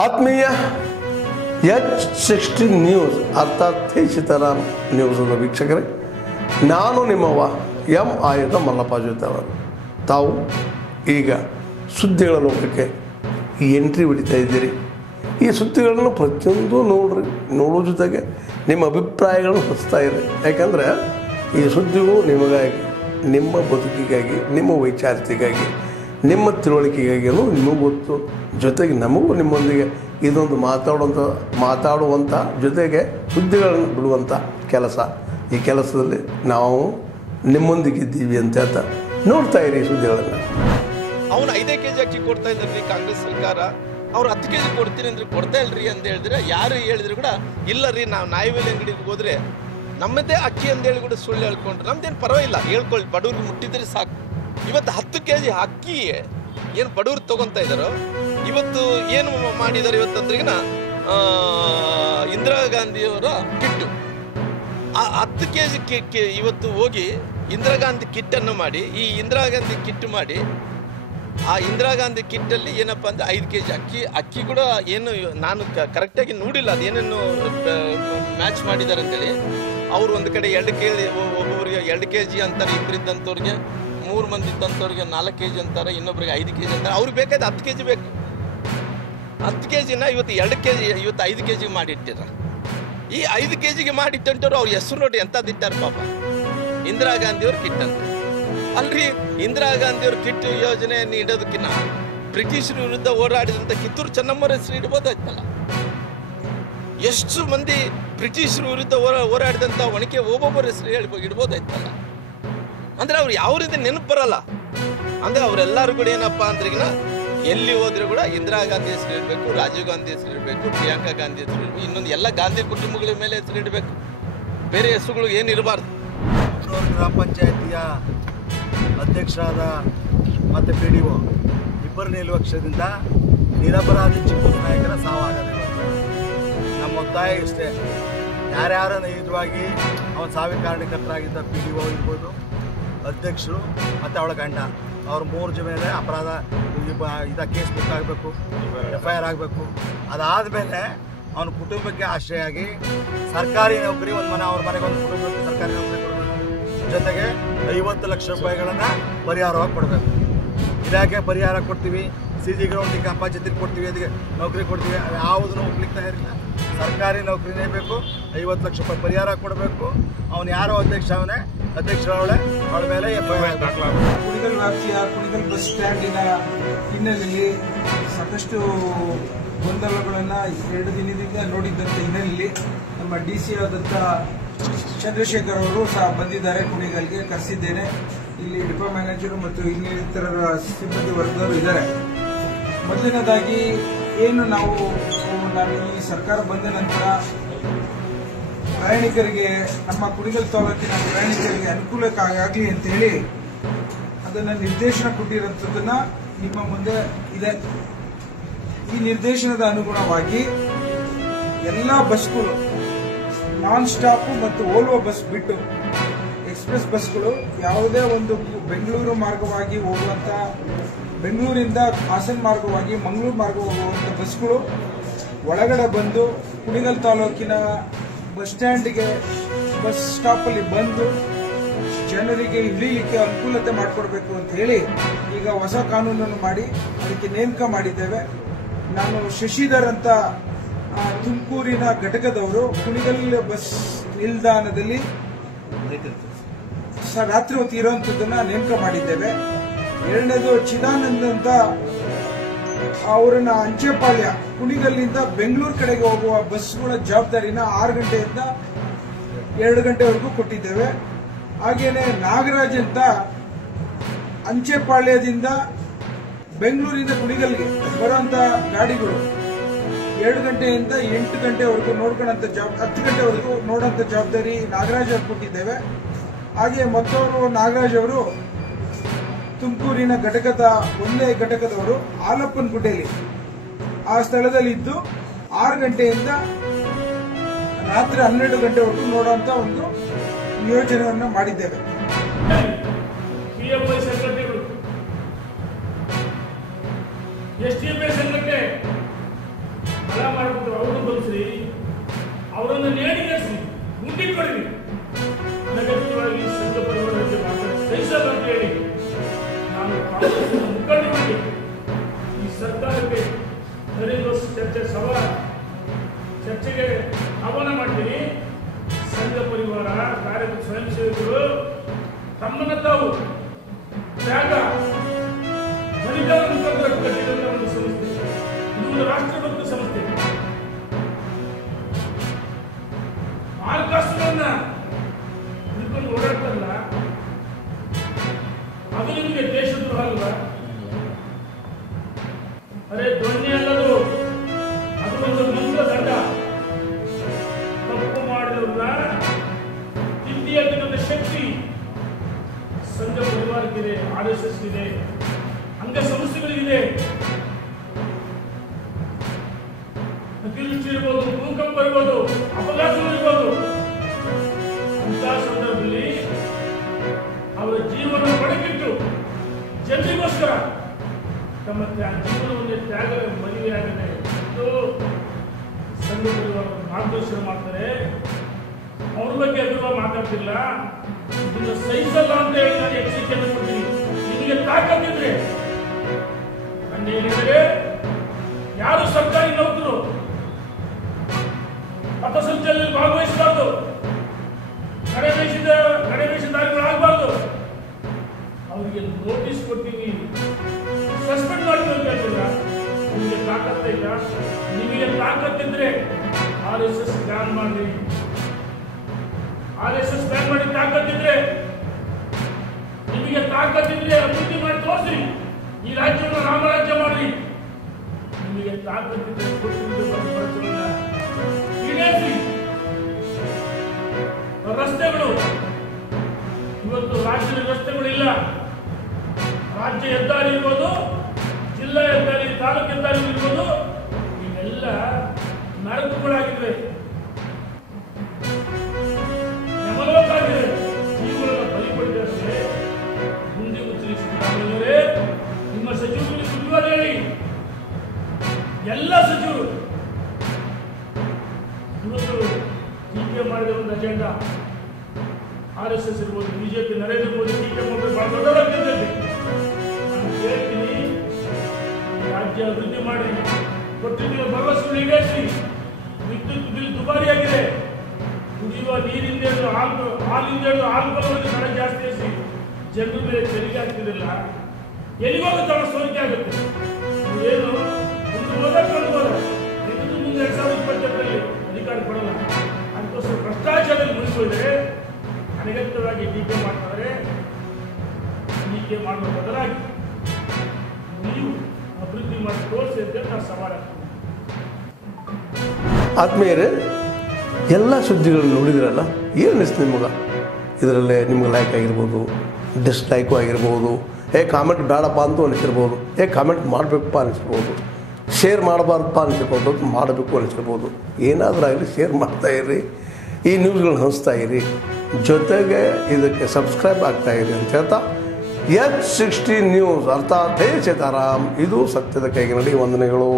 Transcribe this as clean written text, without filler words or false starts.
ಆತ್ಮೀಯ H60 news ಅರ್ಥಾತ್ ತೇಜಿತರಾಮ್ ನ್ಯೂಸದ ವೀಕ್ಷಕರೇ, ನಾನು ನಿಮ್ಮವ ಎಂ ಆಯುಧ ಮಲ್ಲಪ್ಪ ಜೊತೆವರು. ತಾವು ಈಗ ಸುದ್ದಿಗಳ ಲೋಕಕ್ಕೆ ಎಂಟ್ರಿ ಹೊಡಿತಾ ಇದ್ದೀರಿ. ಈ ಸುದ್ದಿಗಳನ್ನು ಪ್ರತಿಯೊಂದು ನೋಡೋ ಜೊತೆಗೆ ನಿಮ್ಮ ಅಭಿಪ್ರಾಯಗಳನ್ನು ಹೊಸ್ತಾ ಇರಿ. ಯಾಕಂದರೆ ಈ ಸುದ್ದಿಗಳು ನಿಮಗಾಗಿ, ನಿಮ್ಮ ಬದುಕಿಗಾಗಿ, ನಿಮ್ಮ ವೈಚಾರಿಕೆಗಾಗಿ, ನಿಮ್ಮ ತಿಳುವಳಿಕೆಗಾಗಿಯೂ ನಿಮಗೂ ಗೊತ್ತು. ಜೊತೆಗೆ ನಮಗೂ ನಿಮ್ಮೊಂದಿಗೆ ಇದೊಂದು ಮಾತಾಡುವಂಥ ಜೊತೆಗೆ ಸುದ್ದಿಗಳನ್ನು ಬಿಡುವಂಥ ಕೆಲಸ. ಈ ಕೆಲಸದಲ್ಲಿ ನಾವು ನಿಮ್ಮೊಂದಿಗಿದ್ದೀವಿ ಅಂತ ಹೇಳ್ತಾ ನೋಡ್ತಾ ಇರಿ ಸುದ್ದಿಗಳನ್ನು. ಅವನು 5 kg ಅಕ್ಕಿ ಕೊಡ್ತಾ ಇದ್ರಿ ಕಾಂಗ್ರೆಸ್ ಸರ್ಕಾರ, ಅವ್ರು 10 kg ಕೊಡ್ತೀನಿ ಅಂದ್ರೆ ಕೊಡ್ತಾ ಇಲ್ರಿ ಅಂತ ಹೇಳಿದ್ರೆ, ಯಾರು ಹೇಳಿದ್ರು ಕೂಡ ಇಲ್ಲ ರೀ, ನಾವು ನಾಯಿವೇಲಿ ಅಂಗಡಿಗೆ ಹೋದ್ರೆ ನಮ್ಮದೇ ಅಕ್ಕಿ ಅಂತೇಳಿ ಕೂಡ ಸುಳ್ಳು ಹೇಳ್ಕೊಂಡ್ರೆ ನಮ್ದೇನು ಪರವಾಗಿಲ್ಲ, ಹೇಳ್ಕೊಳ್ಳಿ, ಬಡವ್ರಿಗೆ ಮುಟ್ಟಿದ್ರೆ ಸಾಕು. ಇವತ್ತು 10 kg ಅಕ್ಕಿ ಏನು ಬಡವ್ರು ತೊಗೊತಾ ಇದ್ದಾರೋ, ಇವತ್ತು ಏನು ಮಾಡಿದ್ದಾರೆ ಇವತ್ತಂದ್ರಿಗಿನ ಇಂದಿರಾ ಗಾಂಧಿಯವರ ಕಿಟ್ಟು, ಆ 10 kg ಕಿಟ್ ಇವತ್ತು ಹೋಗಿ ಇಂದಿರಾ ಗಾಂಧಿ ಕಿಟ್ಟನ್ನು ಮಾಡಿ, ಈ ಇಂದಿರಾ ಗಾಂಧಿ ಕಿಟ್ ಮಾಡಿ, ಆ ಇಂದಿರಾ ಗಾಂಧಿ ಕಿಟ್ಟಲ್ಲಿ ಏನಪ್ಪ ಅಂದರೆ 5 kg ಅಕ್ಕಿ ಕೂಡ ಏನು ನಾನು ಕರೆಕ್ಟಾಗಿ ನೋಡಿಲ್ಲ, ಅದೇನೇನು ಮ್ಯಾಚ್ ಮಾಡಿದ್ದಾರೆ ಅಂತೇಳಿ. ಅವರು ಒಂದು ಕಡೆ 2 kg, ಒಬ್ಬೊಬ್ಬರಿಗೆ 2 kg ಅಂತಾರೆ, ಇಬ್ಬರಿದ್ದಂಥವ್ರಿಗೆ 3 ಮಂದಿ ಇದ್ದಂಥವ್ರಿಗೆ 4 kg ಅಂತಾರೆ, ಇನ್ನೊಬ್ಬರಿಗೆ 5 kg ಅಂತಾರೆ. ಅವ್ರಿಗೆ ಬೇಕಾದ 10 kg ಬೇಕು. 10 kgನ ಇವತ್ತು 2 kg, ಇವತ್ತು 5 kg ಮಾಡಿಟ್ಟಿರ. ಈ 5 kgಗೆ ಮಾಡಿಟ್ಟಂಥವ್ರು ಅವ್ರ ಹೆಸರು ನೋಡಿ ಎಂಥದ್ದಿಟ್ಟಾರೆ ಪಾಪ, ಇಂದಿರಾ ಗಾಂಧಿಯವ್ರ ಕಿಟ್ ಅಂತ. ಅಲ್ರಿ, ಇಂದಿರಾ ಗಾಂಧಿಯವ್ರ ಕಿಟ್ ಯೋಜನೆ ನೀಡೋದಕ್ಕಿಂತ ಬ್ರಿಟಿಷರ ವಿರುದ್ಧ ಹೋರಾಡಿದಂಥ ಕಿತ್ತೂರು ಚೆನ್ನಮ್ಮರ ಹೆಸರು ಇಡ್ಬೋದಾಯ್ತಲ್ಲ. ಎಷ್ಟು ಮಂದಿ ಬ್ರಿಟಿಷರ ವಿರುದ್ಧ ಹೋರಾಡಿದಂಥ ಒಣಕೆ ಒಬ್ಬೊಬ್ಬರ ಹೆಸರು ಇಡ್ಬೋದಾಯ್ತಲ್ಲ. ಅಂದರೆ ಅವ್ರು ಯಾವ ರೀತಿ ನೆನಪು ಬರಲ್ಲ. ಅಂದರೆ ಅವರೆಲ್ಲರೂ ಕೂಡ ಏನಪ್ಪ ಅಂದ್ರಿಗಿನ ಎಲ್ಲಿ ಹೋದ್ರೂ ಕೂಡ ಇಂದಿರಾ ಗಾಂಧಿ ಹೆಸರು ಇಡಬೇಕು, ರಾಜೀವ್ ಗಾಂಧಿ ಹೆಸರು ಇಡಬೇಕು, ಪ್ರಿಯಾಂಕಾ ಗಾಂಧಿ ಹೆಸರು ಇಡಬೇಕು, ಇನ್ನೊಂದು ಎಲ್ಲ ಗಾಂಧಿ ಕುಟುಂಬಗಳ ಮೇಲೆ ಹೆಸರು ಇಡಬೇಕು, ಬೇರೆ ಹೆಸರುಗಳು ಏನು ಇರಬಾರ್ದು. ಗ್ರಾಮ ಪಂಚಾಯತಿಯ ಅಧ್ಯಕ್ಷರಾದ ಮತ್ತು PDO ಇಬ್ಬರ ನಿರ್ಲಕ್ಷ್ಯದಿಂದ ನಿರಪರಾಧಿ ಚಿಕ್ಕ ನಾಯಕರ ಸಾವಾಗದೆ. ನಮ್ಮ ಒತ್ತಾಯ ಇಷ್ಟೇ, ಯಾರ್ಯಾರ ನೈಜವಾಗಿ ಅವನ ಸಾವಿನ ಕಾರಣಕರ್ತರಾಗಿದ್ದ PDO ಇರ್ಬೋದು, ಅಧ್ಯಕ್ಷರು ಮತ್ತು ಅವಳ ಗಂಡ, ಅವ್ರ 3 ಮೇಲೆ ಅಪರಾಧ ಕೇಸ್ ಬುಕ್ ಆಗಬೇಕು, FIR ಆಗಬೇಕು. ಅದಾದಮೇಲೆ ಅವನ ಕುಟುಂಬಕ್ಕೆ ಆಶ್ರಯ ಆಗಿ ಸರ್ಕಾರಿ ನೌಕರಿ, ಒಂದು ಮನೆ, ಅವ್ರ ಮನೆಗೆ ಒಂದು ಕುಟುಂಬಕ್ಕೆ ಸರ್ಕಾರಿ ನೌಕರಿ ಕೊಡಬೇಕು. ಜೊತೆಗೆ 50 ಲಕ್ಷ ರೂಪಾಯಿಗಳನ್ನು ಪರಿಹಾರವಾಗಿ ಕೊಡಬೇಕು. ಇಲಾಖೆ ಪರಿಹಾರ ಕೊಡ್ತೀವಿ, CG ಗ್ರೌಂಡಿಗೆ ಪಂಚಾಯತಿಗೆ ಕೊಡ್ತೀವಿ, ಅದಕ್ಕೆ ನೌಕರಿ ಕೊಡ್ತೀವಿ, ಯಾವುದನ್ನು ಒಪ್ಲಿಕ್ಕೆ ತಯಾರಿಲ್ಲ. ಸರ್ಕಾರಿ ನೌಕರಿನೇ ಬೇಕು, 50 ಲಕ್ಷ ರೂಪಾಯಿ ಪರಿಹಾರ ಕೊಡಬೇಕು. ಅವನು ಯಾರೋ ಅಧ್ಯಕ್ಷರವಳೆ ಅವಳ ಮೇಲೆ FIR ದಾಖಲಾಗಬೇಕು. ಕುಣಿಗಲ್ ವ್ಯಾಪ್ತಿಯ ಕುಣಿಗಲ್ ಬಸ್ ಸ್ಟ್ಯಾಂಡಿನ ಹಿನ್ನೆಲೆಯಲ್ಲಿ ಸಾಕಷ್ಟು ಗೊಂದಲಗಳನ್ನು 2 ದಿನದಿಂದ ನೋಡಿದ್ದಂಥ ಹಿನ್ನೆಲೆಯಲ್ಲಿ ನಮ್ಮ DC ಆದಂಥ ಚಂದ್ರಶೇಖರ್ ಅವರು ಸಹ ಬಂದಿದ್ದಾರೆ. ಕುಣಿಗಲ್ಗೆ ಕರೆಸಿದ್ದೇನೆ. ಇಲ್ಲಿ ಡಿಪೋ ಮ್ಯಾನೇಜರು ಮತ್ತು ಇನ್ನಿತರ ಸಿಬ್ಬಂದಿ ವರ್ಗದವರು ಇದ್ದಾರೆ. ಮೊದಲನೇದಾಗಿ ಏನು ನಾವು ಈ ಸರ್ಕಾರ ಬಂದ ನಂತರ ಪ್ರಯಾಣಿಕರಿಗೆ, ನಮ್ಮ ಕುಣಿಗಲ್ ತಾಲೂಕಿನ ಪ್ರಯಾಣಿಕರಿಗೆ ಅನುಕೂಲಕ್ಕಾಗಲಿ ಅಂತೇಳಿ ಅದನ್ನು ನಿರ್ದೇಶನ ಕೊಟ್ಟಿರೋಂಥದ್ದನ್ನ ನಿಮ್ಮ ಮುಂದೆ ಇದೆ. ಈ ನಿರ್ದೇಶನದ ಅನುಗುಣವಾಗಿ ಎಲ್ಲ ಬಸ್ಗಳು ನಾನ್ ಸ್ಟಾಪ್ ಮತ್ತು ಓಲ್ವೋ ಬಸ್ ಬಿಟ್ಟು ಎಕ್ಸ್ಪ್ರೆಸ್ ಬಸ್ಗಳು ಯಾವುದೇ ಒಂದು ಬೆಂಗಳೂರು ಮಾರ್ಗವಾಗಿ ಹೋಗುವಂಥ, ಬೆಂಗಳೂರಿಂದ ಹಾಸನ ಮಾರ್ಗವಾಗಿ ಮಂಗಳೂರು ಮಾರ್ಗವಾಗಿ ಹೋಗುವಂಥ ಬಸ್ಗಳು ಒಳಗಡೆ ಬಂದು ಕುಣಿಗಲ್ ತಾಲೂಕಿನ ಬಸ್ ಸ್ಟ್ಯಾಂಡಿಗೆ, ಬಸ್ ಸ್ಟಾಪಲ್ಲಿ ಬಂದು ಜನರಿಗೆ ಇಳಿಲಿಕ್ಕೆ ಅನುಕೂಲತೆ ಮಾಡಿಕೊಡ್ಬೇಕು ಅಂತ ಹೇಳಿ ಈಗ ಹೊಸ ಕಾನೂನನ್ನು ಮಾಡಿ ಅದಕ್ಕೆ ನೇಮಕ ಮಾಡಿದ್ದೇವೆ. ನಾನು ಶಶಿಧರ್ ಅಂತ ತುಮಕೂರಿನ ಘಟಕದವರು ಕುಣಿಗಲ್ ಬಸ್ ನಿಲ್ದಾಣದಲ್ಲಿ ರಾತ್ರಿ ಹೊತ್ತು ಇರುವಂಥದ್ದನ್ನ ನೇಮಕ ಮಾಡಿದ್ದೇವೆ. ಎರಡನೇದು ಚಿದಾನಂದ್ ಅಂತ ಅವರನ್ನ ಅಂಚೆಪಾಳ್ಯ ಕುಣಿಗಲ್ಲಿಂದ ಬೆಂಗಳೂರು ಕಡೆಗೆ ಹೋಗುವ ಬಸ್ಗಳ ಜವಾಬ್ದಾರಿನ 6 ಗಂಟೆಯಿಂದ 2 ಗಂಟೆವರೆಗೂ ಕೊಟ್ಟಿದ್ದೇವೆ. ಹಾಗೇನೆ ನಾಗರಾಜ್ ಅಂತ ಅಂಚೆಪಾಳ್ಯದಿಂದ ಬೆಂಗಳೂರಿಂದ ಕುಣಿಗಲ್ಗೆ ಬರುವಂತ ಗಾಡಿಗಳು 2 ಗಂಟೆಯಿಂದ 8 ಗಂಟೆವರೆಗೂ ನೋಡ್ಕೊಳ್ಳೋಂಥ 10 ಗಂಟೆವರೆಗೂ ನೋಡೋಂಥ ಜವಾಬ್ದಾರಿ ನಾಗರಾಜ್ ಅವರು ಕೊಟ್ಟಿದ್ದೇವೆ. ಹಾಗೆ ಮತ್ತವರು ನಾಗರಾಜ್ ಅವರು ತುಮಕೂರಿನ ಘಟಕದ ಒಂದೇ ಘಟಕದವರು ಆಲಪ್ಪನ ಗುಡ್ಡೆಯಲ್ಲಿ ಆ ಸ್ಥಳದಲ್ಲಿ ಇದ್ದು 6 ಗಂಟೆಯಿಂದ ರಾತ್ರಿ 12 ಗಂಟೆವರೆಗೂ ನೋಡುವಂತ ಒಂದು ನಿಯೋಜನೆಯನ್ನು ಮಾಡಿದ್ದೇವೆ. STFI ಸಂಘಕ್ಕೆ ಹಲ ಮಾಡಿಬಿಟ್ಟು ಅವ್ರನ್ನ ಬಂದಿಸಿ ಅವರನ್ನು ನೇಣಿ ನಡೆಸಿ ಗುಂಡಿ ಕೊಡಿರಿ. ಅನಗತ್ಯವಾಗಿ ಸಂಘ ಪರಿವಾರಕ್ಕೆ ಮಾತಾಡಿ ಸಹಿಸಲ್ಲ ಅಂತ ಹೇಳಿ ನಾನು ಕಾಂಗ್ರೆಸ್ ಮುಖಂಡರಿಗೆ ಈ ಸರ್ಕಾರಕ್ಕೆ ಚರ್ಚೆಗೆ ಆಹ್ವಾನ ಮಾಡ್ತೀನಿ. ಸಂಘ ಪರಿವಾರ ಕಾರ್ಯಕರ್ತ ಸ್ವಯಂ ಸೇವಕರು ತಮ್ಮನ್ನ ತಾವು ತ್ಯಾಗ ಬಲಿದಾನ ಮುಖಾಂತರ ಕಟ್ಟಿದಂತ ಒಂದು ಸಂಸ್ಥೆ, ಇದು ಒಂದು ರಾಷ್ಟ್ರಭಕ್ತ ಸಂಸ್ಥೆ. ಆರ್ಕಾಸ್ಟ್ಗಳನ್ನ ಹಿಡ್ಕೊಂಡು ಓಡಾಡ್ತಾರಲ್ಲ, ಅದು ನಿಮಗೆ ದೇಶದ್ರೋಹ ಅಲ್ವಾ? ಅರೆ ದೊಣ್ಣೆ ಅಲ್ಲದು, ಅದು ಒಂದು ಮಂತ್ರ ದಂಡ. ತಪ್ಪು ಮಾಡಿದವ್ರನ್ನ ತಿದ್ದಿ ಹಾಕಿದ ಶಕ್ತಿ ಸಂಘ ಪರಿವಾರಕ್ಕಿದೆ, RSS ಇದೆ, ಅಂಗ ಸಂಸ್ಥೆಗಳಿಗಿದೆ. ಅತಿವೃಷ್ಟಿ ಇರ್ಬೋದು, ಭೂಕಂಪ ಇರ್ಬೋದು, ಅಪಘಾತಗಳು ಇರ್ಬೋದು. ಅಂತಹ ಸಂದರ್ಭದಲ್ಲಿ ಅವರ ಜೀವನ ಬಡಕಿಟ್ಟು ಜನರಿಗೋಸ್ಕರ ತಮ್ಮ ಜೀವನವನ್ನು ತ್ಯಾಗ ಮದುವೆಯಾಗಿದೆ ಎಂದು ಸಂಘ ಪರಿವಾರ ಮಾರ್ಗದರ್ಶನ ಮಾಡ್ತಾರೆ. ಅವ್ರ ಬಗ್ಗೆ ಅಭಿಮಾನ ಮಾತಾಡ್ತಿಲ್ಲ, ಇದನ್ನು ಸಹಿಸಲ್ಲ ಅಂತ ಹೇಳಿ ನಾನು ಎಚ್ಚರಿಕೆಯನ್ನು ಕೊಡ್ತೀನಿ. ನಿಮಗೆ ತಾಕತ್ತಿದ್ರೆ ಹೇಳಿದರೆ ಯಾರು ಸರ್ಕಾರಿ ನೌಕರು ಪಥಸಂಚಲನದಲ್ಲಿ ಭಾಗವಹಿಸಬಾರ್ದು, ಕಡೆವೇಷಧಾರಿಗಳಾಗಬಾರ್ದು. ಅವರಿಗೆ ನೋಟಿಸ್ ಕೊಡ್ತೀವಿ, ಸಸ್ಪೆಂಡ್ ಮಾಡ್ತೀವಿ ಅಂತ ಹೇಳ್ತಿಲ್ಲ. ನಿಮಗೆ ತಾಕತ್ತ ಇಲ್ಲ, ನಿಮಗೆ ತಾಕತ್ತಿದ್ರೆ RSS ಬ್ಯಾನ್ ಮಾಡಿ, RSS ಬ್ಯಾನ್ ಮಾಡಿ ತಾಕತ್ತಿದ್ರೆ, ನಿಮಗೆ ತಾಕತ್ತಿದ್ರೆ ಅಭಿವೃದ್ಧಿ ಮಾಡಿ ತೋರಿಸಿ, ಈ ರಾಜ್ಯವನ್ನು ರಾಮರಾಜ್ಯ ಮಾಡಿ. ನಿಮಗೆ ತಾಕತ್ತಿದ್ರೆ ಈಡೇರಿಸಿ. ರಸ್ತೆಗಳು ಇವತ್ತು ರಾಜ್ಯದ ರಸ್ತೆಗಳಿಲ್ಲ. ರಾಜ್ಯ ಹೆದ್ದಾರಿ ಇರ್ಬೋದು, ಜಿಲ್ಲಾ ಹೆದ್ದಾರಿ, ತಾಲೂಕು ಹೆದ್ದಾರಿ ಇರ್ಬೋದು, ಇವೆಲ್ಲ ನರಕಗಳಾಗಿವೆ, ಯಮಲೋಕಾಗಿದೆ. ಜೀವಗಳನ್ನು ಬಲಿ ಪಡೆದರೆ ಮುಂದೆ ಉತ್ತರಿಸಿದರೆ ನಿಮ್ಮ ಸಚಿವರಿಗೆ ಸುಳ್ಳು ಹೇಳಿ. ಎಲ್ಲ ಸಚಿವರು ಇವತ್ತು ಟೀಕೆ ಮಾಡಿದ ಒಂದು ಅಜೆಂಡಾ RSS ಇರ್ಬೋದು, ಬಿಜೆಪಿ ನರೇಂದ್ರ ಮೋದಿ ಟೀಕೆ ಮಾಡಬೇಕು, ಬಹಳ ದೊಡ್ಡದಾಗ್ತಿರ್ತೈತೆ. ನಾನು ಹೇಳ್ತೀನಿ, ರಾಜ್ಯ ಅಭಿವೃದ್ಧಿ ಮಾಡಿ, ಕೊಟ್ಟಿರುವ ಭರವಸೆಗಳು ಈಡೇರಿಸಿ. ವಿದ್ಯುತ್ ಬಿಲ್ ದುಬಾರಿಯಾಗಿದೆ, ಕುಡಿಯುವ ನೀರಿಂದ ಹಾಲಿಂದ ಆಲ್ಕೋಹಾಲ್ ದರ ಜಾಸ್ತಿ ಹೆಚ್ಚಿ ಜನರ ಮೇಲೆ ತೆರಿಗೆ ಆಗ್ತಿರಲಿಲ್ಲ. ಎಲ್ಲಿಗೋಗುತ್ತಲ್ಲ ಸೋರಿಕೆ ಆಗುತ್ತೆ. ಏನು ಒಂದು ಓದಕ್ಕೊಂಡ್ಬೋದ ಎಂಟು ಮುಂದೆ 2028ರಲ್ಲಿ ಅಧಿಕಾರ ಕೊಡಲ್ಲ. ಅದಕ್ಕೋಸ್ಕರ ಭ್ರಷ್ಟಾಚಾರದಲ್ಲಿ ಮುಗಿಸಿದ್ರೆ ಅನಗತ್ಯವಾಗಿ ಟೀಕೆ ಮಾಡ್ತಾರೆ. ಟೀಕೆ ಮಾಡುವ ಬದಲಾಗಿ ನೀವು ಅಭಿವೃದ್ಧಿ ಮಾಡಿ ತೋರಿಸಿ ಅಂತ ನಾವು ಸವಾಲು. ಆತ್ಮೀಯರೇ, ಎಲ್ಲ ಸುದ್ದಿಗಳನ್ನು ನೋಡಿದ್ರಲ್ಲ, ಏನು ಅನಿಸ್ತು ನಿಮಗೆ? ಇದರಲ್ಲೇ ನಿಮ್ಗೆ ಲೈಕ್ ಆಗಿರ್ಬೋದು, ಡಿಸ್ಲೈಕು ಆಗಿರ್ಬೋದು, ಕಾಮೆಂಟ್ ಬೇಡಪ್ಪ ಅಂತೂ ಅನಿಸಿರ್ಬೋದು, ಕಾಮೆಂಟ್ ಮಾಡಬೇಕಪ್ಪ ಅನಿಸಿರ್ಬೋದು, ಶೇರ್ ಮಾಡಬಾರ್ದಪ್ಪ ಅನಿಸಿರ್ಬೋದು, ಮಾಡಬೇಕು ಅನಿಸಿರ್ಬೋದು. ಏನಾದರೂ ಆಗಲಿ ಶೇರ್ ಮಾಡ್ತಾಯಿರಿ, ಈ ನ್ಯೂಸ್ಗಳನ್ನ ಹಂಚ್ತಾ ಇರಿ, ಜೊತೆಗೆ ಇದಕ್ಕೆ ಸಬ್ಸ್ಕ್ರೈಬ್ ಆಗ್ತಾಯಿರಿ ಅಂತ ಹೇಳ್ತಾ H16 ನ್ಯೂಸ್ ಅರ್ಥಾತ್ ಹೇ ಸೀತಾರಾಮ್, ಇದು ಸತ್ಯದ ಕೈಗೆ ನಡಿ. ವಂದನೆಗಳು.